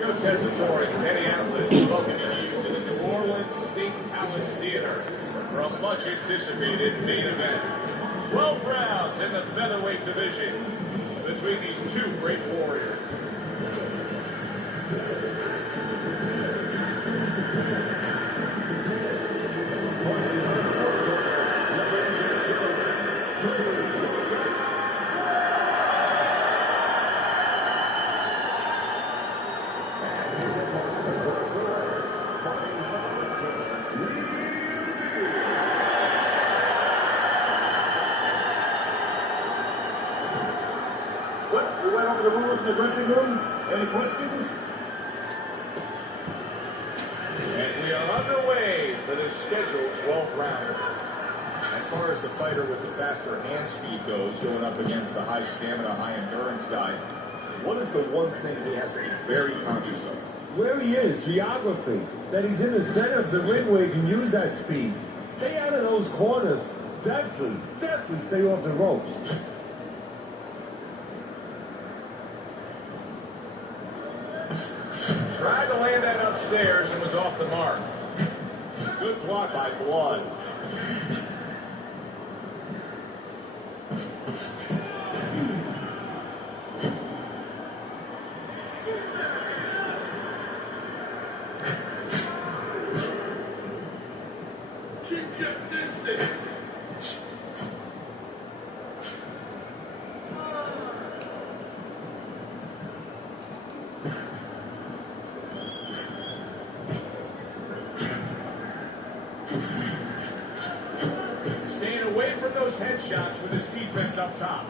Tessitore and Teddy Atlas welcoming you to the New Orleans State Palace Theater for a much anticipated main event. 12 rounds in the featherweight division between these two great warriors. We went over the rules in the dressing room. Any questions? And we are underway for the scheduled 12th round. As far as the fighter with the faster hand speed goes, going up against the high stamina, high endurance guy, what is the one thing he has to be very conscious of? Where he is, geography. That he's in the center of the ring where he can use that speed. Stay out of those corners. Definitely stay off the ropes. Tried to land that upstairs and was off the mark. Good block by Blood. Keep your distance. Staying away from those headshots with his defense up top.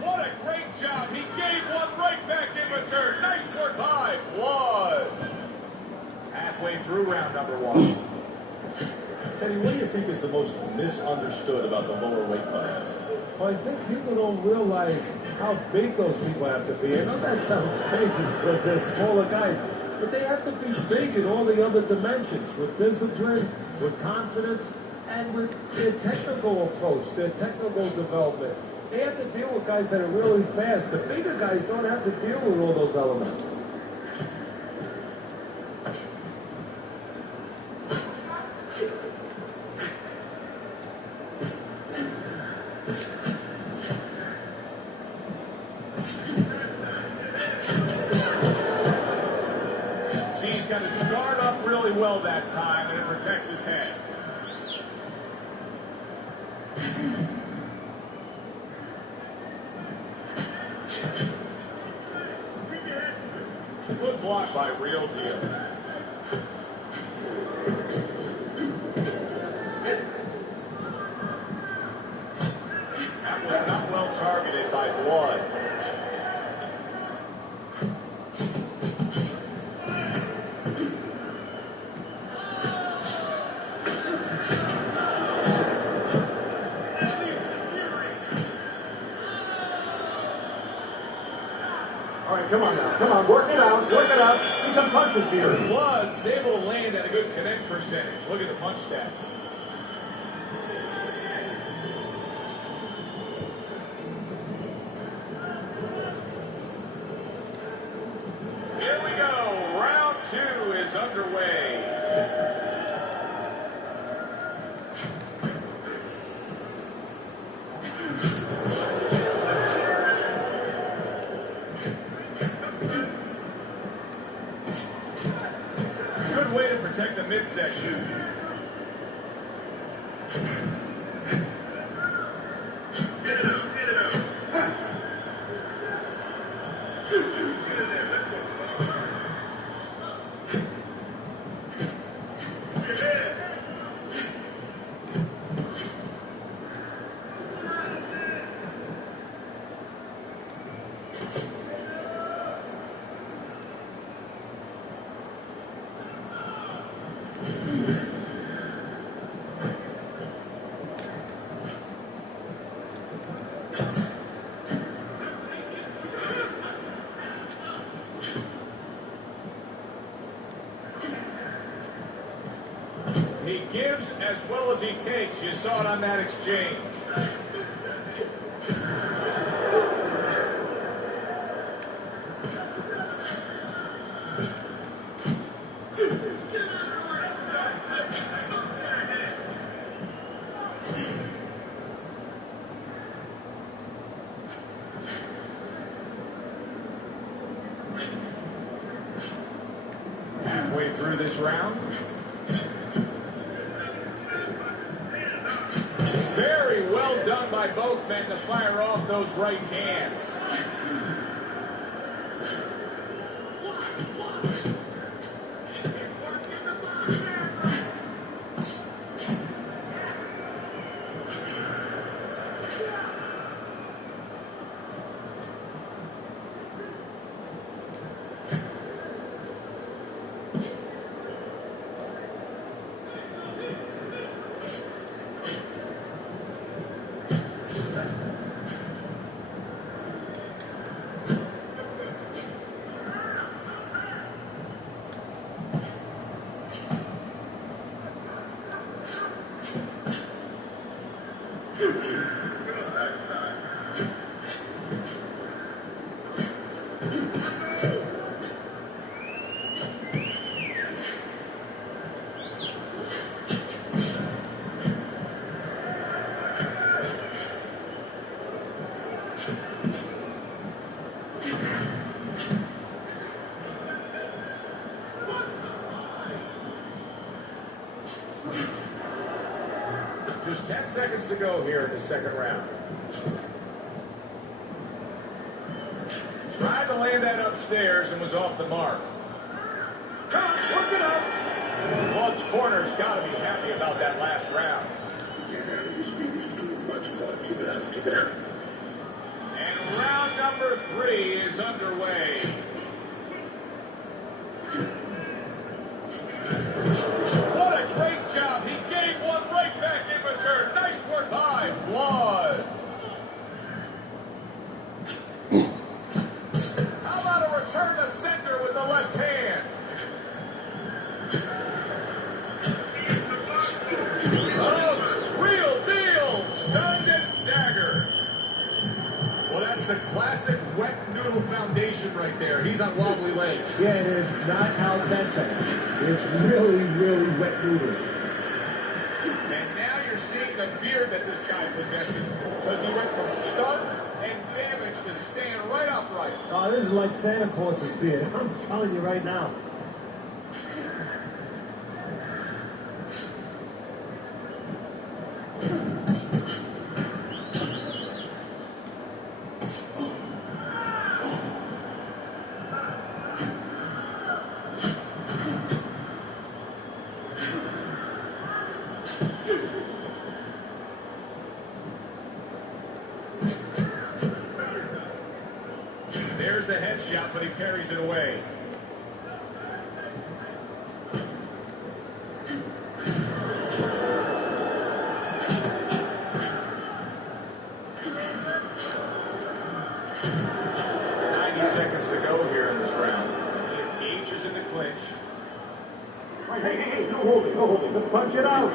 What a great job. He gave one right back in return. Nice work by Blood. Halfway through round number one. Teddy, what do you think is the most misunderstood about the lower weight classes? Well, I think people don't realize how big those people have to be. I know that sounds crazy because they're smaller guys, but they have to be big in all the other dimensions, with discipline, with confidence, and with their technical approach, their technical development. They have to deal with guys that are really fast. The bigger guys don't have to deal with all those elements. He's got his guard up really well that time, and it protects his head. Good block by Real Deal. That was not well targeted by Blood. All right, come on now. Come on, work it out. See some punches here. Blood's able to land at a good connect percentage. Look at the punch stats. Here we go. Round two is underway. Good way to protect the midsection. as well as he takes. You saw it on that exchange. Halfway through this round. Very well done by both men to fire off those right hands. Just 10 seconds to go here in the second round. Tried to land that upstairs and was off the mark. Look it up. Blood's corner's got to be happy about that last round. And round number 3 is underway. What a great job. He gave one right back in return. Nice work by Blood. How about a return to sender with the left hand? Oh, real deal. Stunned and staggered. Well, that's the classic wet noodle foundation right there. He's on wobbly legs. Yeah, and it's not al dente. It's really, really wet noodle. And now you're seeing the beard that this guy possesses. Because he went from stunned and damaged to staying right upright. Oh, this is like Santa Claus's beard. I'm telling you right now. There's the headshot, but he carries it away. No holding, no holding. Let's punch it out.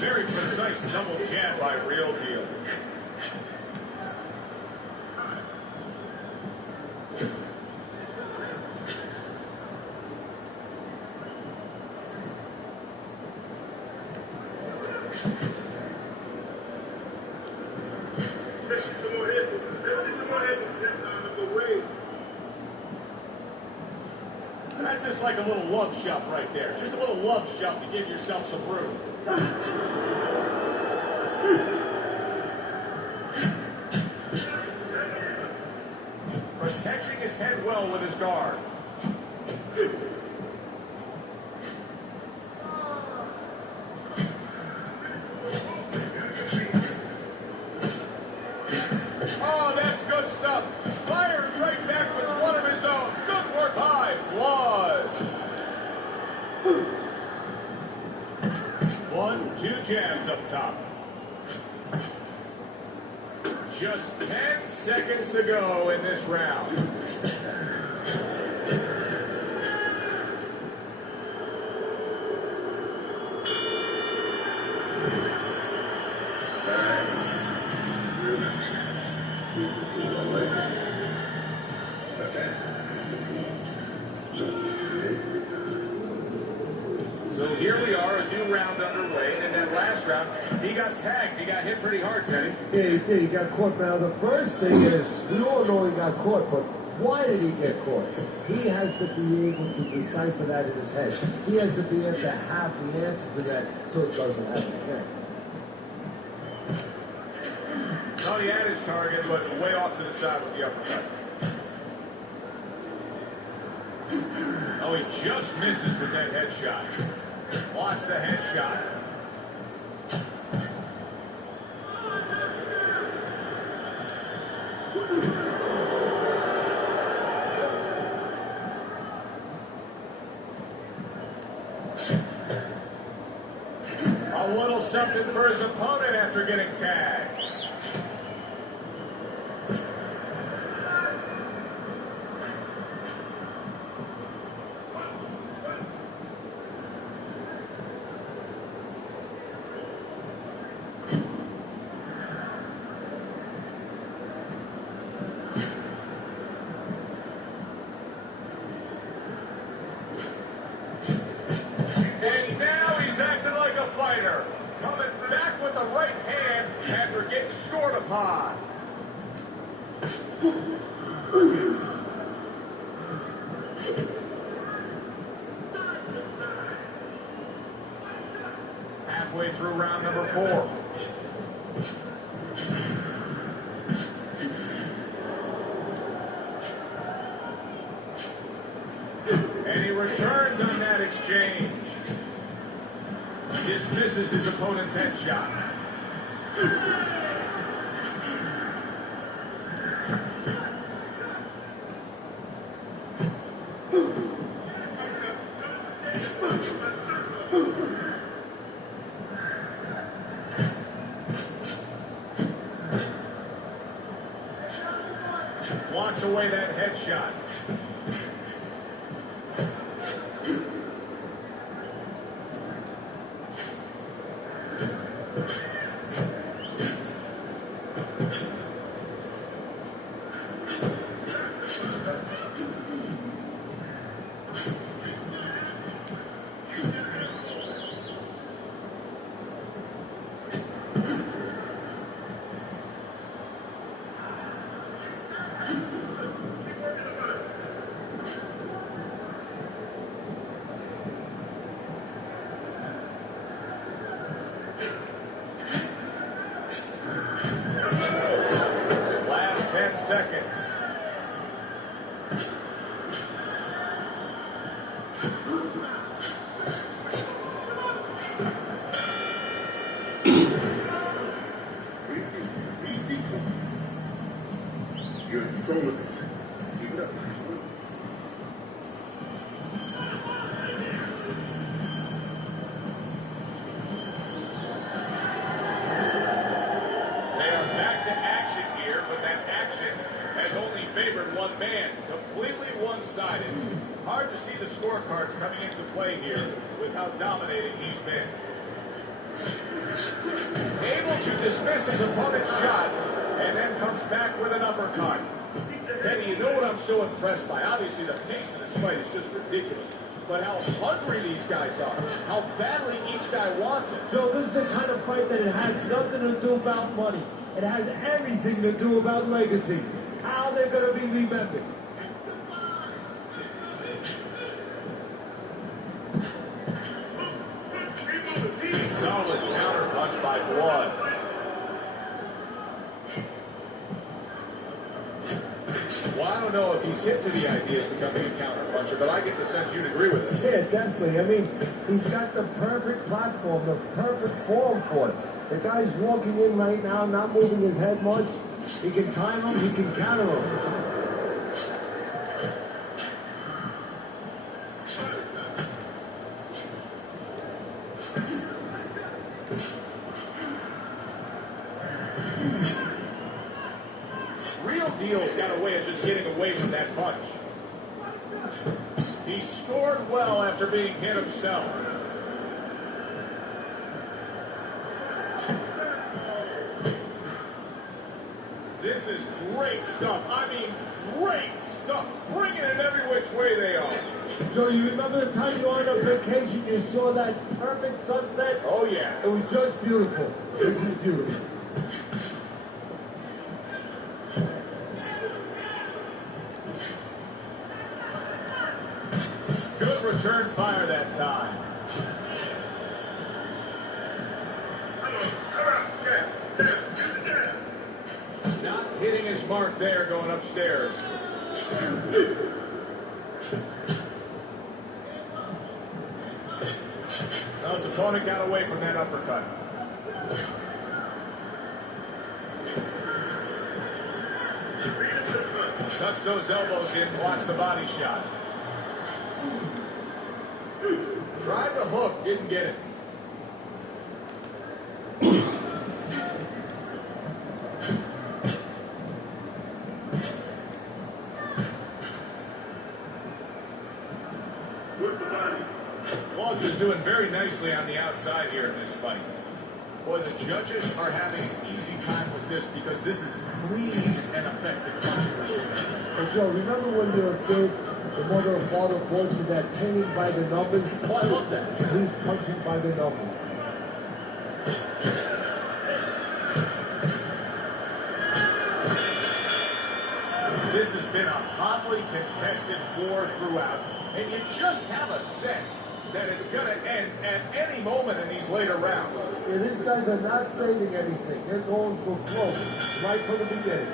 Very precise double jab by Real Deal. That's just like a little love shove right there. Just a little love shove to give yourself some room. Protecting his head well with his guard. Oh, that's good stuff. Fires right back with one of his own. Good work by Blood. 1-2 jabs up top. just 10 seconds to go in this round. So here we are, a new round underway, and in that last round, he got tagged. He got hit pretty hard, Teddy. Yeah, he did. He got caught. Now, the first thing is, we all know he got caught, but why did he get caught? He has to be able to decipher that in his head. He has to be able to have the answer to that so it doesn't happen again. Well, he had his target, but way off to the side with the uppercut. Oh, he just misses with that headshot. Blocks the headshot. A little something for his opponent after getting tagged. And now he's acting like a fighter. Coming back with the right hand after getting scored upon. Halfway through round number 4. And he returns on that exchange. Dismisses his opponent's headshot. Blocks away that headshot. Last 10 seconds. You're in control of this. Keep it up. They are back to action here, but that action has only favored one man, completely one-sided. Hard to see the scorecards coming into play here with how dominating he's been. Able to dismiss his opponent's shot, and then comes back with an uppercut. Teddy, you know what I'm so impressed by? Obviously, the pace of this fight is just ridiculous. But how hungry these guys are. How badly each guy wants it. Joe, this is the kind of fight that it has nothing to do about money. It has everything to do about legacy. How they're going to be remembered. Solid counter punch by Blood. Well, I don't know if he's hip to the idea of becoming a counter puncher, but I get the sense you'd agree with it. Yeah, definitely. I mean, he's got the perfect platform, the perfect form for it. The guy's walking in right now, not moving his head much. He can time him, he can counter him. heels got a way of just getting away from that punch. He scored well after being hit himself. This is great stuff. I mean, great stuff. Bringing it every which way they are. Joe, you remember the time you were on a vacation, you saw that perfect sunset? Oh, yeah. It was just beautiful. This is beautiful. Good return fire that time. Not hitting his mark there going upstairs. Now his opponent got away from that uppercut. Tucks those elbows in, blocks the body shot. Tried the hook, didn't get it. Walsh is doing very nicely on the outside here in this fight. Boy, the judges are having an easy time with this because this is clean and effective punching machine. Hey, Joe, remember when you were a kid, the mother and father bought you that painting by the numbers? Oh, I love that. He's punching by the numbers. This has been a hotly contested war throughout, and you just have a sense that it's going to end at any moment in these later rounds. Yeah, these guys are not saving anything. They're going for flow right from the beginning.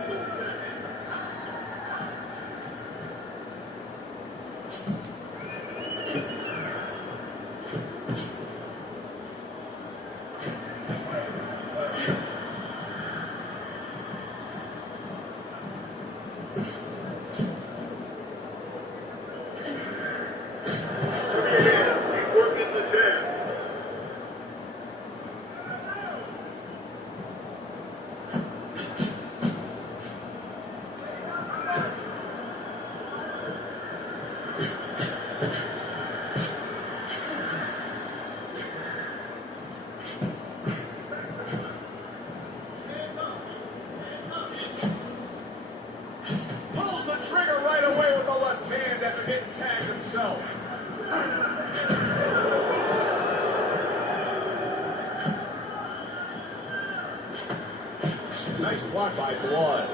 Nice block by Blood.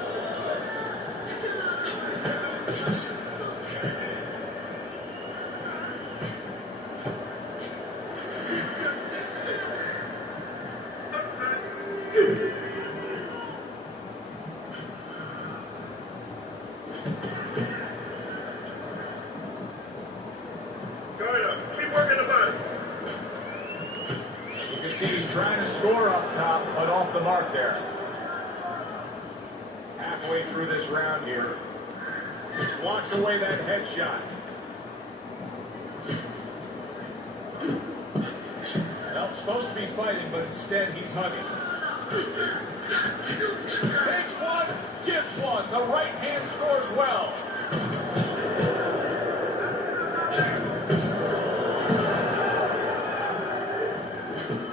Keep working the button. You can see he's trying to score up top, but off the mark there. Halfway through this round here. Blocks away that headshot. Well, supposed to be fighting, but instead he's hugging. Takes one, gives one. The right hand scores well.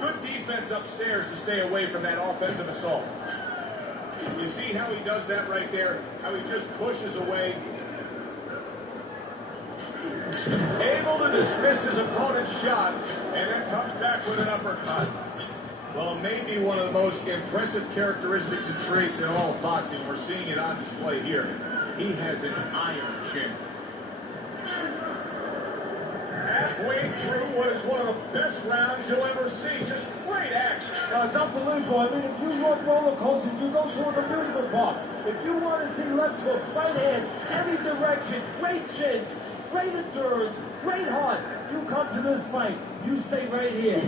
Good defense upstairs to stay away from that offensive assault. You see how he does that right there? How he just pushes away. Able to dismiss his opponent's shot, and then comes back with an uppercut. Well, maybe one of the most impressive characteristics and traits in all of boxing. We're seeing it on display here. He has an iron chin. Halfway through what is one of the best rounds you'll ever see. Just great action. It's unbelievable. I mean, if you run roller coasters, you go to an amusement park. If you want to see left hooks, right hands, every direction, great chins, great endurance, great heart, you come to this fight. You stay right here.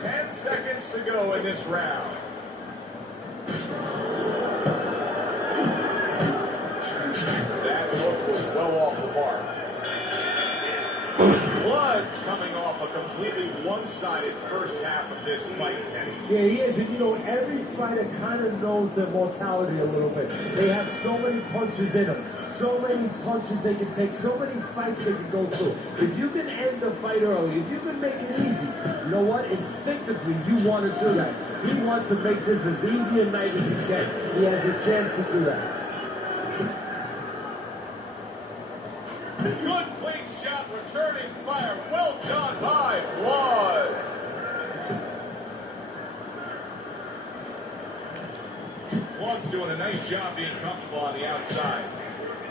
10 seconds to go in this round. That hook was well off the mark. one-sided first half of this fight, Teddy. Yeah, he is. And, you know, every fighter kind of knows their mortality a little bit. They have so many punches in them. So many punches they can take. So many fights they can go through. If you can end the fight early, if you can make it easy, you know what? Instinctively, you want to do that. He wants to make this as easy a night as he can. He has a chance to do that. Good clean shot, returning fire. Well done by Blood. Blood's doing a nice job being comfortable on the outside.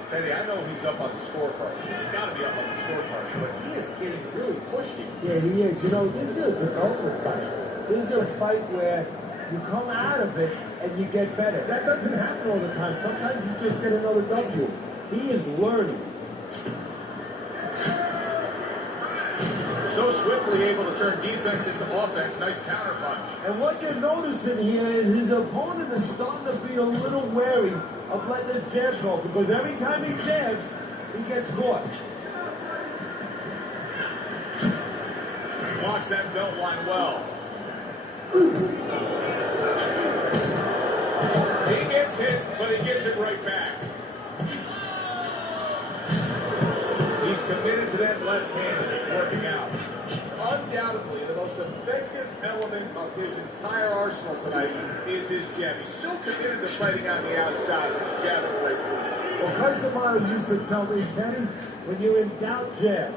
Teddy, I know he's up on the scorecard. He's got to be up on the scorecard, but he is getting really pushed here. Yeah, he is. You know, this is a development fight. This is a fight where you come out of it and you get better. That doesn't happen all the time. Sometimes you just get another W. He is learning. So swiftly able to turn defense into offense. Nice counter punch. And what you're noticing here is his opponent is starting to be a little wary of letting his jab go, because every time he jabs, he gets caught. Blocks that belt line well. He gets hit, but he gets it right back. He's committed to that left hand, and it's working out. Undoubtedly, the most effective element of his entire arsenal tonight is his jab. He's so committed to fighting on the outside with his jab and right move. Well, Customer used to tell me, Teddy, when you're in doubt, jab.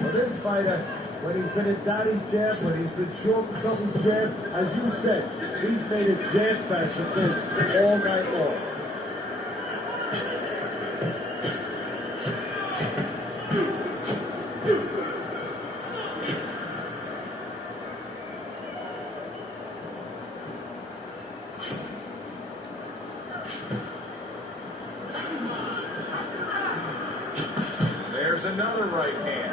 Well, this fighter, when he's been in doubt, he's jab. When he's been sure of something's jab, as you said, he's made a jab fest of this all night long. There's another right hand.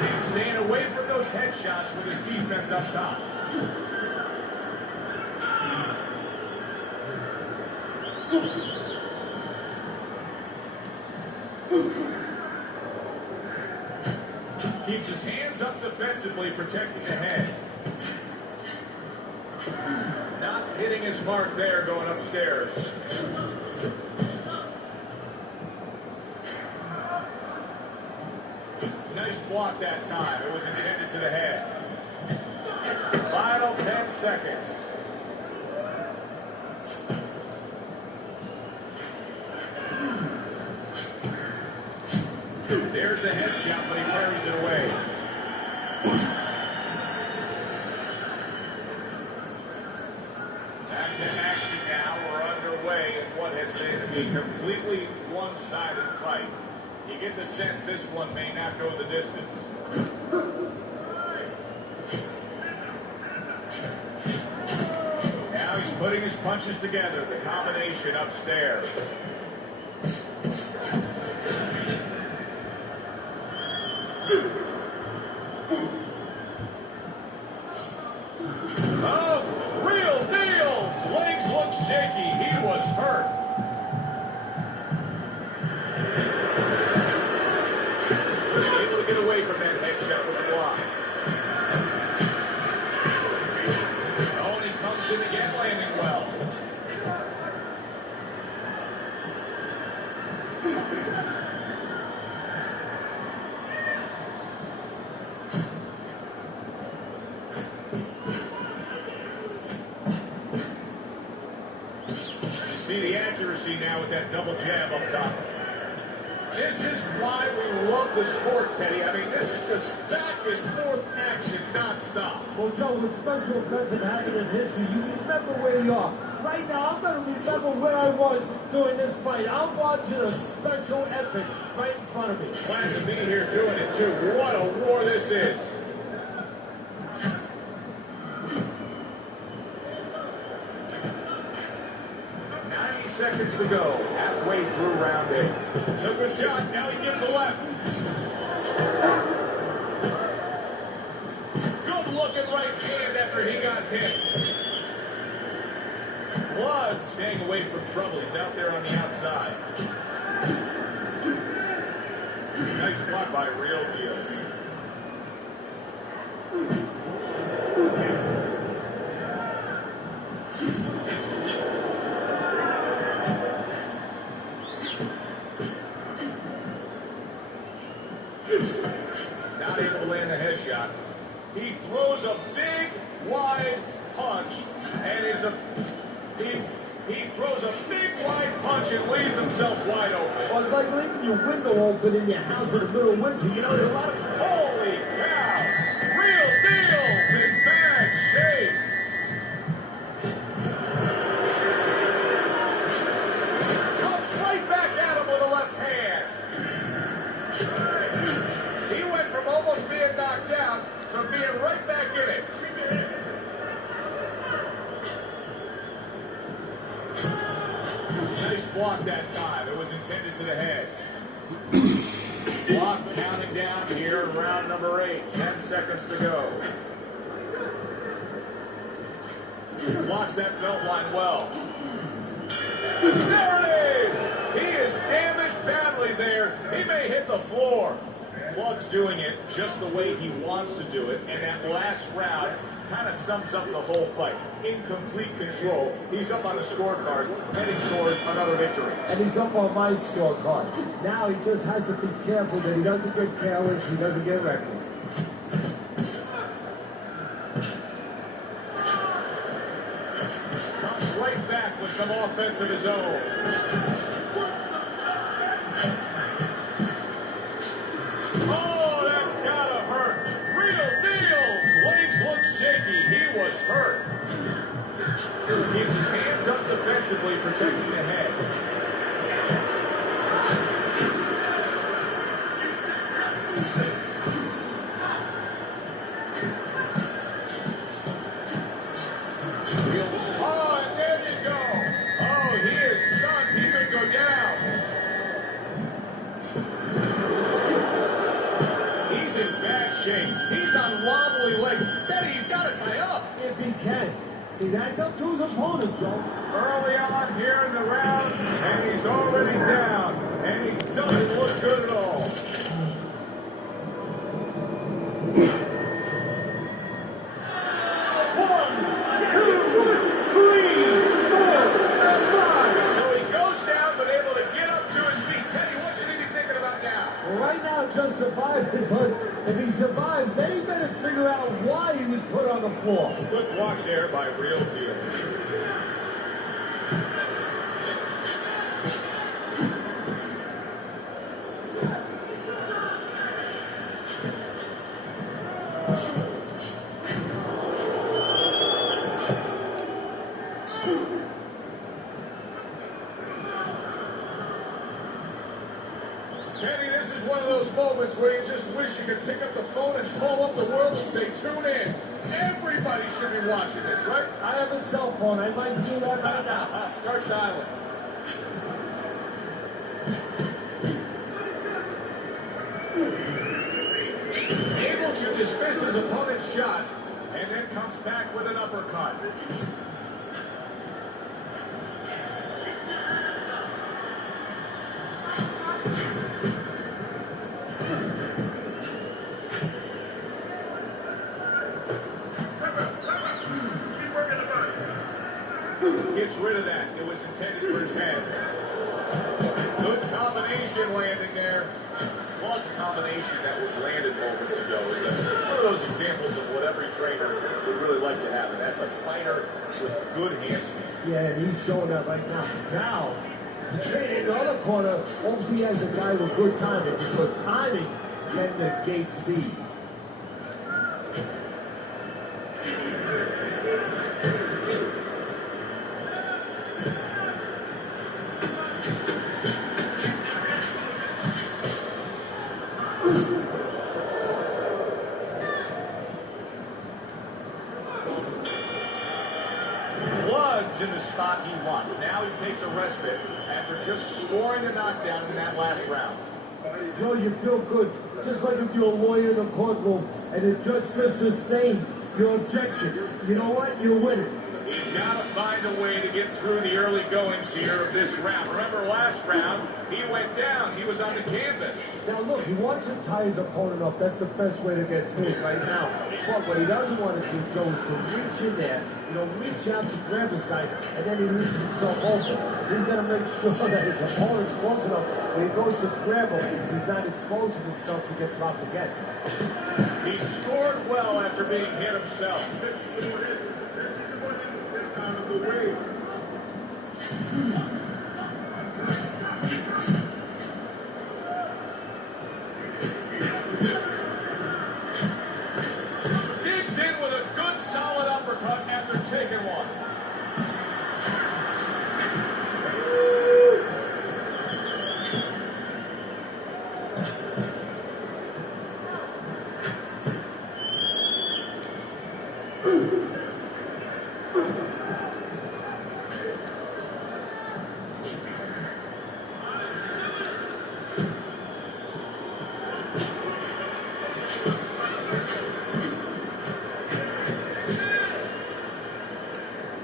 He's staying away from those headshots with his defense up top. Keeps his hands up defensively, protecting the head. Not hitting his mark there, going upstairs. Nice block that time. It was intended to the head. Final 10 seconds. There's the headshot, but he parries it away. Back to action now. We're underway in what has been a completely one-sided fight. You get the sense this one may not go the distance. Now he's putting his punches together. The combination upstairs. Oh, real deal! His legs look shaky. He was hurt. Able to get away from that headshot with a block. Tony comes in again, landing well. See the accuracy now with that double jab up top. This is why we love the sport, Teddy. I mean, this is just back and forth action nonstop. Well, Joe, with special events that happen in history, you remember where you are. Right now, I'm going to remember where I was during this fight. I'm watching a special epic right in front of me. Glad to be here doing it, too. What a war this is. Seconds to go, halfway through round 8. Took a shot, now he gives a left. Good looking right hand after he got hit. away from trouble. He's out there on the outside. Nice block by Real Deal. Not able to land a headshot. He throws a big, wide punch, and he throws a big, wide punch and leaves himself wide open. Well, it's like leaving your window open in your house in the middle of winter. You know, there's a lot of... Holy cow! Real Deal's in bad shape. Comes right back at him with a left hand. He went from almost being knocked out to being right back in it. Nice block that time. It was intended to the head. Clock counting down here in round number 8. 10 seconds to go. Blocks that belt line well. There it is! He is damaged badly there. He may hit the floor. Blood's doing it just the way he wants to do it, and that last round kind of sums up the whole fight. In complete control. He's up on the scorecard, heading towards another victory. And he's up on my scorecard. Now he just has to be careful that he doesn't get careless, he doesn't get reckless. Comes right back with some offense of his own. Oh, that's gotta hurt. Real Deal's legs look shaky. He was hurt. Keeps his hands up defensively, protecting the head. Oh, and there you go. Oh, he is stunned. He could go down. He's in bad shape. He's on wobbly legs. Teddy, he's got to tie up. If he can. See, that's up to his opponent, Joe. Early on here in the round, and he's already down. And he doesn't look good at all. So he goes down, but able to get up to his feet. Teddy, what should he be thinking about now? Well, right now, just surviving, but if he survives, then he better figure out why he was put on the floor. Good block there by Real Deal. Kenny, this is one of those moments where you just wish you could pick up the phone and call up the world and say, tune in. Everybody should be watching this, right? I have a cell phone. I might do that right now. Start silent. Able to dismiss his opponent's shot, and then comes back with an uppercut. Gets rid of that. It was intended for his head. Good combination landing there. Well, it's a combination that was landed moments ago. It's one of those examples of what every trainer would really like to have, and that's a fighter with good hand speed. Yeah, and he's showing that right now. Now, the trainer in the other corner hopes he has a guy with good timing, because timing can negate speed. Blood's in the spot he wants. Now he takes a respite after just scoring the knockdown in that last round. Joe, you feel good. Just like if you're a lawyer in the courtroom and the judge says sustain your objection. You know what? You're winning. He's got to find a way to get through the early goings here of this round. Remember last round, he went down. He was on the canvas. Now look, he wants to tie his opponent up. That's the best way to get hit right now. But what he doesn't want to do, Joe, is to reach in there, reach out to grab this guy, and then he leaves himself open. He's got to make sure that his opponent's close enough. When he goes to grab him, he's not exposing himself to get dropped again. He scored well after being hit himself. Out of the way. Digs in with a good solid uppercut after taking one.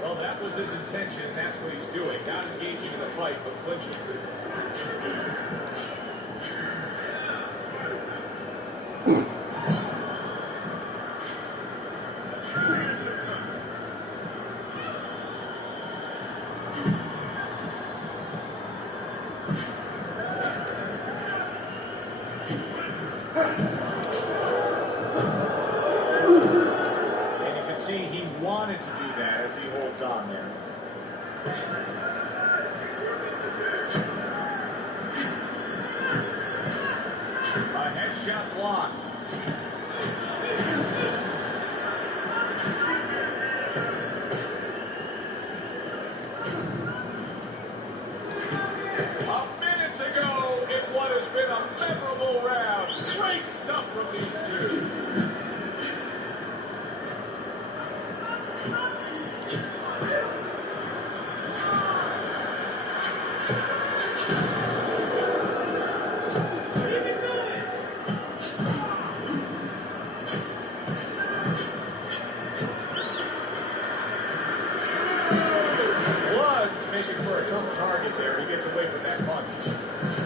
Well, that was his intention, and that's what he's doing. Not engaging in the fight, but clinching. And you can see he wanted to do that as he holds on there. A headshot blocked. Minutes ago, in what has been a memorable round. Great stuff from these two. Blood's making for a tough target there. He gets away from that punch.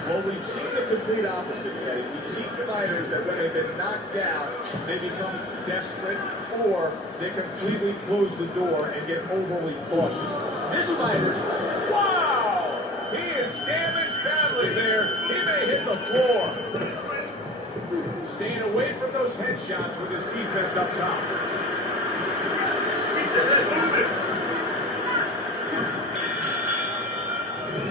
Well, we've seen the complete opposite, Teddy. We've seen fighters that when they've been knocked down, they become desperate or they completely close the door and get overly cautious. This fighter, Wow! He is damaged badly there. He may hit the floor. Staying away from those headshots with his defense up top.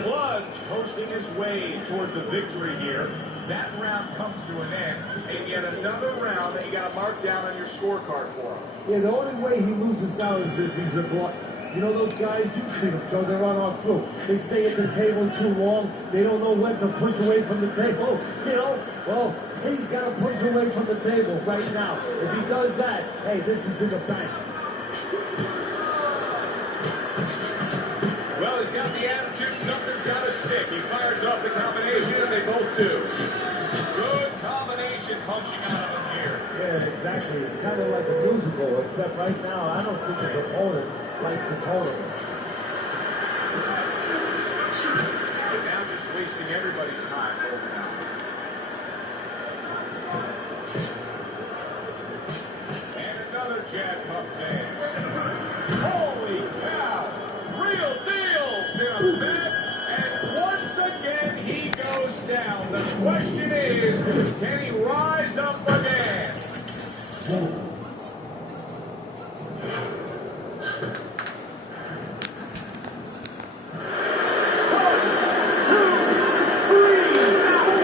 Blood's coasting his way towards a victory here. That round comes to an end, and yet another round that you got to mark down on your scorecard for him. Yeah, the only way he loses now is if he's a block. You know those guys, you've seen them, Joe, they're on our crew. They stay at the table too long. They don't know when to push away from the table. Well, he's got to push away from the table right now. If he does that, hey, this is in the bank. Well, he's got the attitude, something's got to stick. He fires off the combination, and they both do. Good combination punching out of him here. Yeah, exactly. It's kind of like a musical, except right now, I don't think his opponent likes to call him. But now just wasting everybody's time holding out. And another jab comes in. Holy cow! Real deal, Tim. And once again, he goes down. The question is, can he rise up again?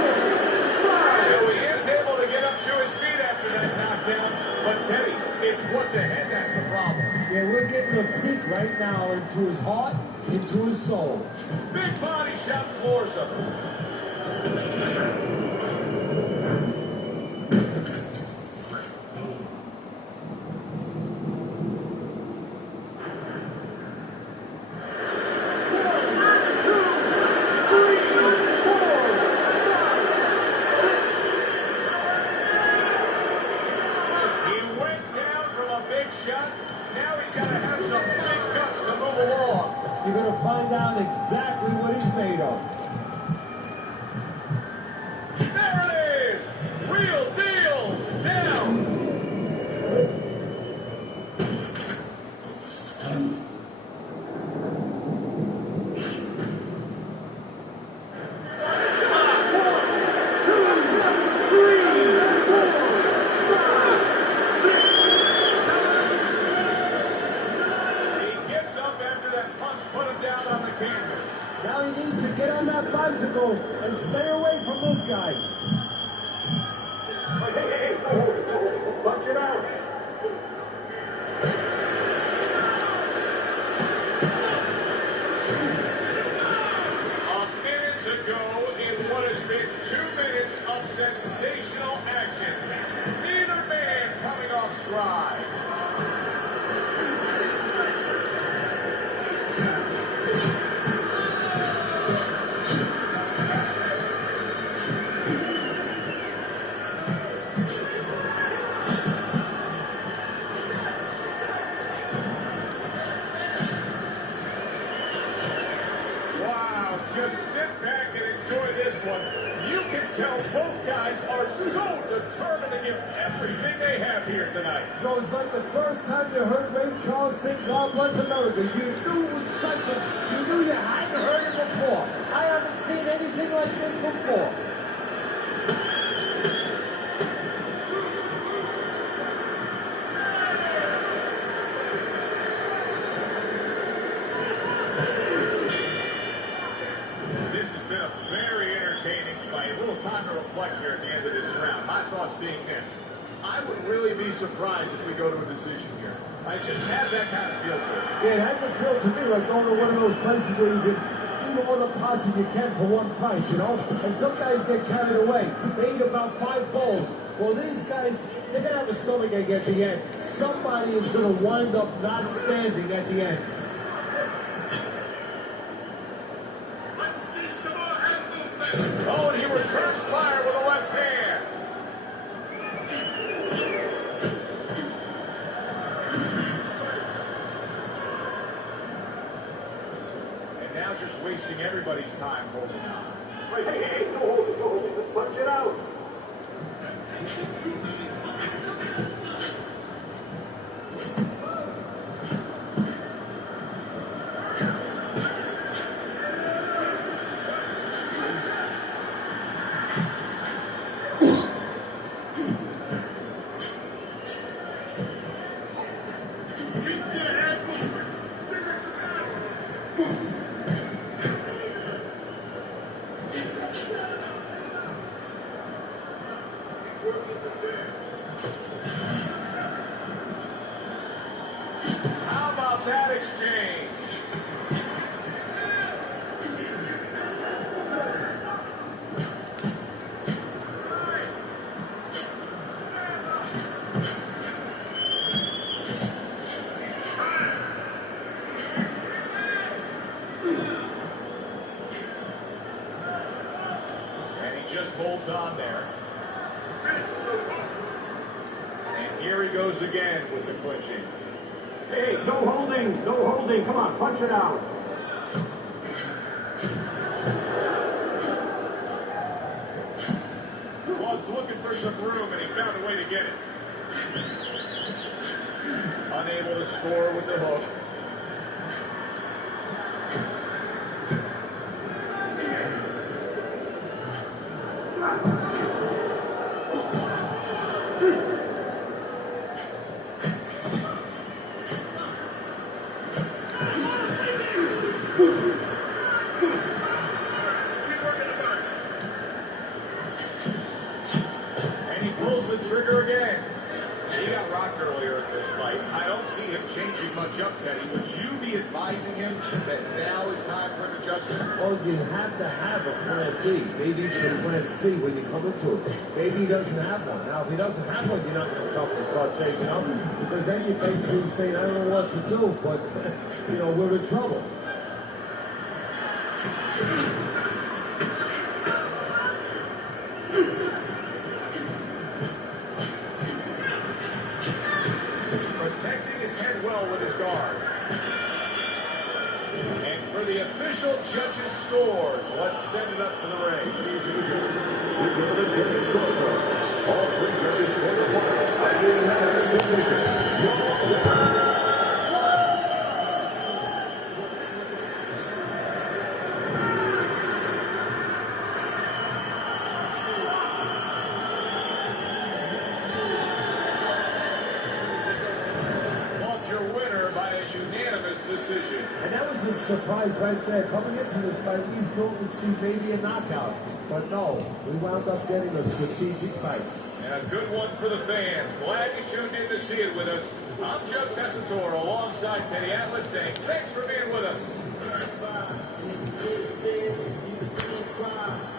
So he is able to get up to his feet after that knockdown. But Teddy, it's what's ahead that's the problem. Yeah, we're getting a peek right now into his heart, into his soul. Big body shot floors him. He went down from a big shot. Now he's got to have some big guts physical and stay away from this guy. Hey, go. Punch it out. Sensational action. Neither man coming off stride. Wow, just sit back and enjoy this one. You can tell both guys are so determined to give everything they have here tonight. So it's like the first time you heard Ray Charles sing God Bless America. You knew it was special. You knew you hadn't heard it before. I haven't seen anything like this before. This has been a very entertaining fight. A little time to reflect here at the end of this round. My thoughts being this. I would really be surprised if we go to a decision here. I just have that kind of feel to it. Yeah, it has a feel to me like going to one of those places where you can eat all the pasta you can for one price, you know? And some guys get carried away. They eat about 5 bowls. Well, these guys, they're going to have a stomachache at the end. Somebody is going to wind up not standing at the end. Let's see some more hand movement. Oh, and he returns fire with a left hand. And now just wasting everybody's time holding on. Hey, no holding. Let's punch it out. How about that exchange? And he just holds on there. And here he goes again with the clinching. Hey, no holding. Come on, punch it out. Blunt's looking for some room, and he found a way to get it. Unable to score with the hook. And he pulls the trigger again. He got rocked earlier in this fight. I don't see him changing much up, Teddy. Would you be advising him that now is time for an adjustment? Oh, you have to have a plan B. Maybe you should plan C when you come into it. Maybe he doesn't have one. Now, if he doesn't have one, you're not going to tell him to start changing up. Because then you're basically saying, I don't know what to do, but, you know, we're in trouble. Protecting his head well with his guard. And for the official judges' scores, let's send it up to the ring. Ladies and gentlemen, we give the judges' scorecards. All 3 judges score the points by the unanimous decision. Your winner. Your winner by a unanimous decision. And that was a surprise. guys right there. Coming into this fight, we thought we'd see maybe a knockout. But no, we wound up getting a strategic fight. And a good one for the fans. Glad you tuned in to see it with us. I'm Joe Tessitore alongside Teddy Atlas saying thanks for being with us.